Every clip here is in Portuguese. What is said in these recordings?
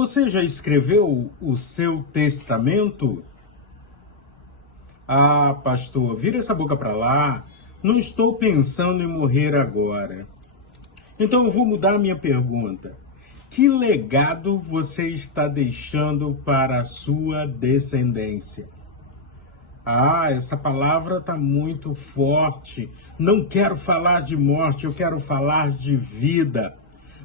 Você já escreveu o seu testamento? Ah, pastor, vira essa boca para lá. Não estou pensando em morrer agora. Então eu vou mudar a minha pergunta. Que legado você está deixando para a sua descendência? Ah, essa palavra está muito forte. Não quero falar de morte, eu quero falar de vida.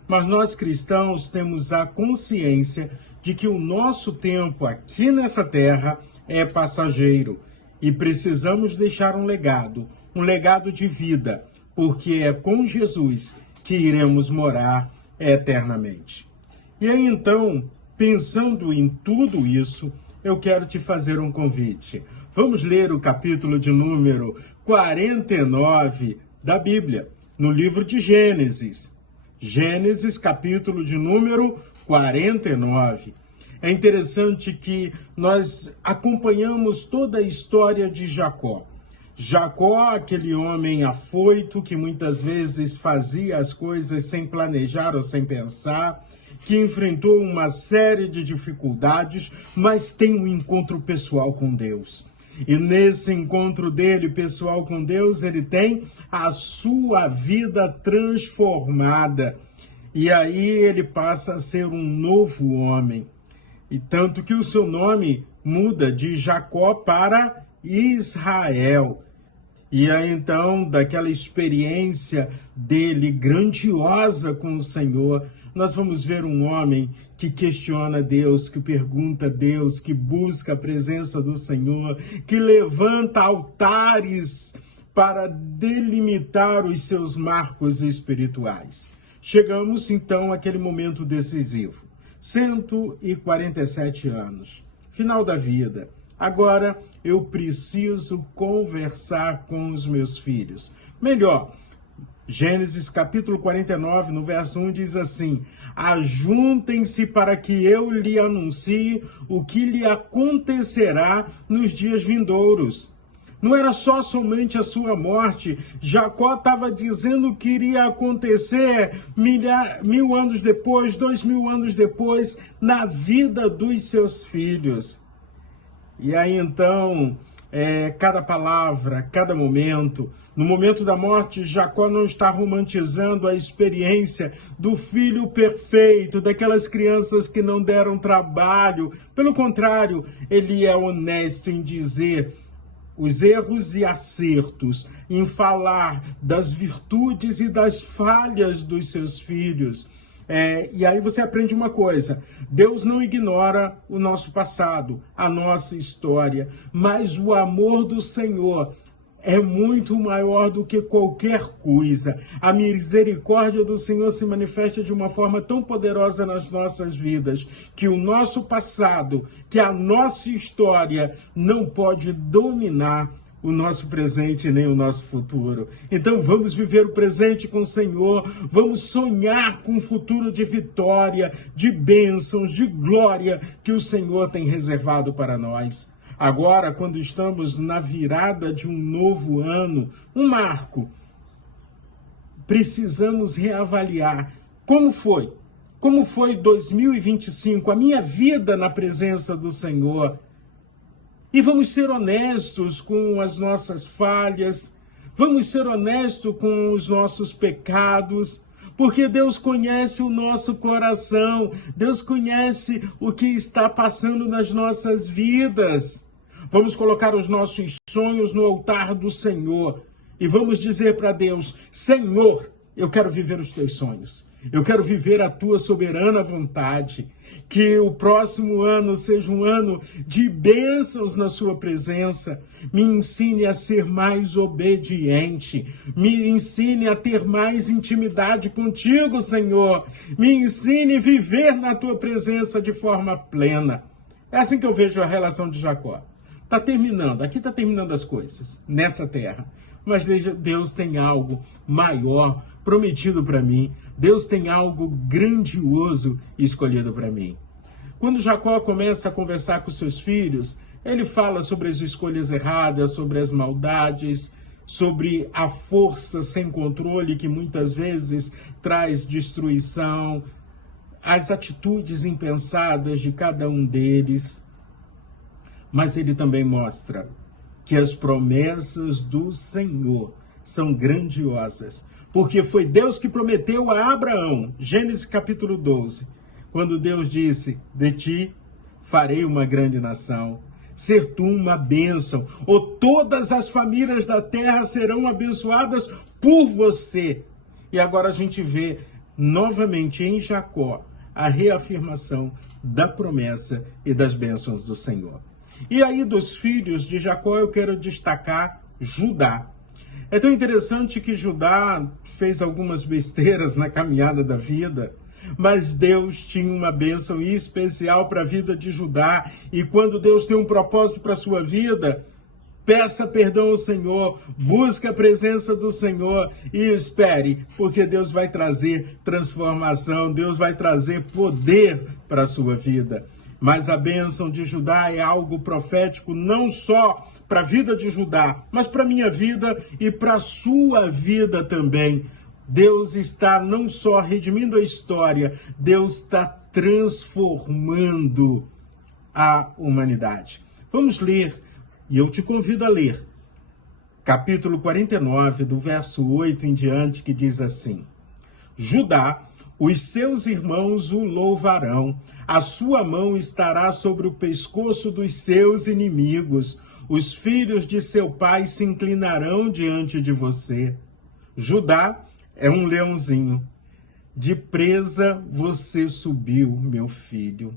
Mas nós cristãos temos a consciência de que o nosso tempo aqui nessa terra é passageiro e precisamos deixar um legado de vida, porque é com Jesus que iremos morar eternamente. E aí então, pensando em tudo isso, eu quero te fazer um convite. Vamos ler o capítulo de número 49 da Bíblia, no livro de Gênesis. Gênesis, capítulo de número 49. É interessante que nós acompanhamos toda a história de Jacó. Jacó, aquele homem afoito que muitas vezes fazia as coisas sem planejar ou sem pensar, que enfrentou uma série de dificuldades, mas tem um encontro pessoal com Deus. E nesse encontro dele, pessoal com Deus, ele tem a sua vida transformada. E aí ele passa a ser um novo homem. E tanto que o seu nome muda de Jacó para Israel. E aí então, daquela experiência dele grandiosa com o Senhor, nós vamos ver um homem que questiona Deus, que pergunta a Deus, que busca a presença do Senhor, que levanta altares para delimitar os seus marcos espirituais. Chegamos então àquele momento decisivo. 147 anos, final da vida. Agora eu preciso conversar com os meus filhos. Melhor, Gênesis capítulo 49, no verso 1, diz assim: ajuntem-se para que eu lhe anuncie o que lhe acontecerá nos dias vindouros. Não era somente a sua morte. Jacó estava dizendo que iria acontecer 1000 anos depois, 2000 anos depois, na vida dos seus filhos. E aí então, cada palavra, cada momento. No momento da morte, Jacó não está romantizando a experiência do filho perfeito, daquelas crianças que não deram trabalho. Pelo contrário, ele é honesto em dizer os erros e acertos, em falar das virtudes e das falhas dos seus filhos. E aí você aprende uma coisa: Deus não ignora o nosso passado, a nossa história, mas o amor do Senhor é muito maior do que qualquer coisa. A misericórdia do Senhor se manifesta de uma forma tão poderosa nas nossas vidas, que o nosso passado, que a nossa história não pode dominar o nosso presente nem o nosso futuro. Então vamos viver o presente com o Senhor, vamos sonhar com um futuro de vitória, de bênçãos, de glória que o Senhor tem reservado para nós. Agora, quando estamos na virada de um novo ano, um marco, precisamos reavaliar como foi 2025, a minha vida na presença do Senhor. E vamos ser honestos com as nossas falhas, vamos ser honestos com os nossos pecados, porque Deus conhece o nosso coração, Deus conhece o que está passando nas nossas vidas. Vamos colocar os nossos sonhos no altar do Senhor e vamos dizer para Deus: Senhor, eu quero viver os teus sonhos, eu quero viver a tua soberana vontade. Que o próximo ano seja um ano de bênçãos na sua presença. Me ensine a ser mais obediente. Me ensine a ter mais intimidade contigo, Senhor. Me ensine a viver na tua presença de forma plena. É assim que eu vejo a relação de Jacó. Aqui está terminando as coisas, nessa terra. Mas Deus tem algo maior prometido para mim. Deus tem algo grandioso escolhido para mim. Quando Jacó começa a conversar com seus filhos, ele fala sobre as escolhas erradas, sobre as maldades, sobre a força sem controle que muitas vezes traz destruição, as atitudes impensadas de cada um deles, mas ele também mostra que as promessas do Senhor são grandiosas, porque foi Deus que prometeu a Abraão, Gênesis capítulo 12, quando Deus disse: de ti farei uma grande nação, ser tu uma bênção, ou todas as famílias da terra serão abençoadas por você. E agora a gente vê novamente em Jacó a reafirmação da promessa e das bênçãos do Senhor. E aí, dos filhos de Jacó, eu quero destacar Judá. É tão interessante que Judá fez algumas besteiras na caminhada da vida, mas Deus tinha uma bênção especial para a vida de Judá. E quando Deus tem um propósito para a sua vida, peça perdão ao Senhor, busque a presença do Senhor e espere, porque Deus vai trazer transformação, Deus vai trazer poder para a sua vida. Mas a bênção de Judá é algo profético não só para a vida de Judá, mas para a minha vida e para a sua vida também. Deus está não só redimindo a história, Deus está transformando a humanidade. Vamos ler, e eu te convido a ler, capítulo 49, do verso 8 em diante, que diz assim: Judá, os seus irmãos o louvarão, a sua mão estará sobre o pescoço dos seus inimigos, os filhos de seu pai se inclinarão diante de você. Judá é um leãozinho, de presa você subiu, meu filho.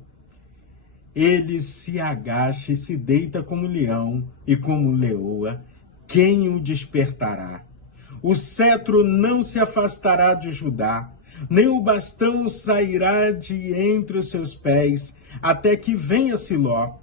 Ele se agacha e se deita como leão e como leoa. Quem o despertará? O cetro não se afastará de Judá, nem o bastão sairá de entre os seus pés, até que venha Siló,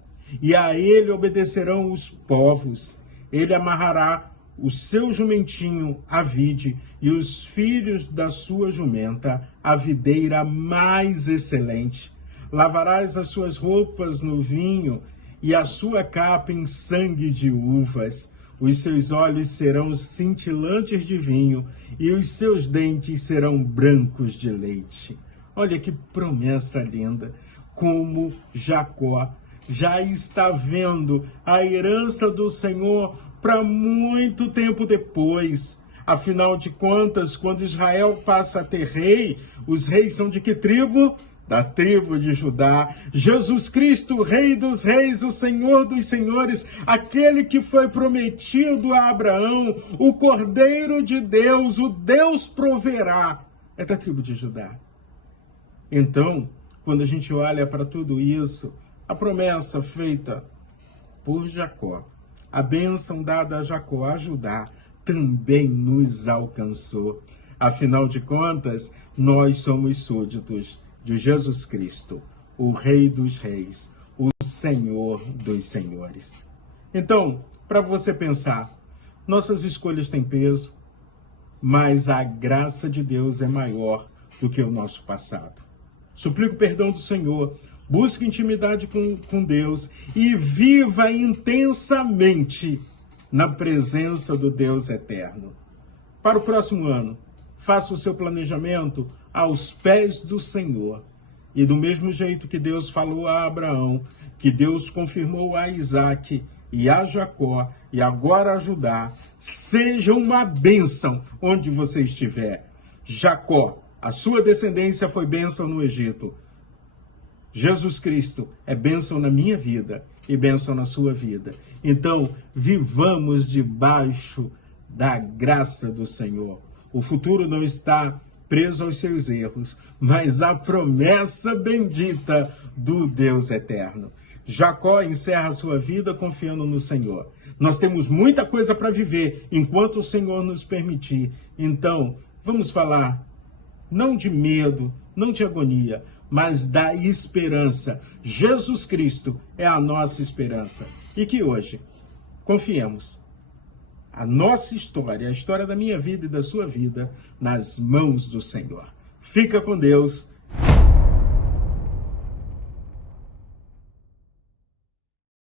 e a ele obedecerão os povos. Ele amarrará o seu jumentinho à vide, e os filhos da sua jumenta à videira mais excelente. Lavarás as suas roupas no vinho, e a sua capa em sangue de uvas. Os seus olhos serão cintilantes de vinho, e os seus dentes serão brancos de leite. Olha que promessa linda, como Jacó já está vendo a herança do Senhor para muito tempo depois. Afinal de contas, quando Israel passa a ter rei, os reis são de que tribo? Da tribo de Judá. Jesus Cristo, Rei dos Reis, o Senhor dos Senhores, aquele que foi prometido a Abraão, o Cordeiro de Deus, o Deus proverá, é da tribo de Judá. Então, quando a gente olha para tudo isso, a promessa feita por Jacó, a bênção dada a Jacó, a Judá, também nos alcançou. Afinal de contas, nós somos súditos de Jesus Cristo, o Rei dos Reis, o Senhor dos Senhores. Então, para você pensar, nossas escolhas têm peso, mas a graça de Deus é maior do que o nosso passado. Suplico perdão do Senhor, busque intimidade com Deus e viva intensamente na presença do Deus eterno. Para o próximo ano, faça o seu planejamento aos pés do Senhor. E do mesmo jeito que Deus falou a Abraão, que Deus confirmou a Isaac e a Jacó e agora a Judá, seja uma bênção onde você estiver. Jacó, a sua descendência foi bênção no Egito. Jesus Cristo é bênção na minha vida e bênção na sua vida. Então, vivamos debaixo da graça do Senhor. O futuro não está preso aos seus erros, mas a promessa bendita do Deus eterno. Jacó encerra a sua vida confiando no Senhor. Nós temos muita coisa para viver enquanto o Senhor nos permitir. Então, vamos falar não de medo, não de agonia, mas da esperança. Jesus Cristo é a nossa esperança. E que hoje confiemos a nossa história, a história da minha vida e da sua vida, nas mãos do Senhor. Fica com Deus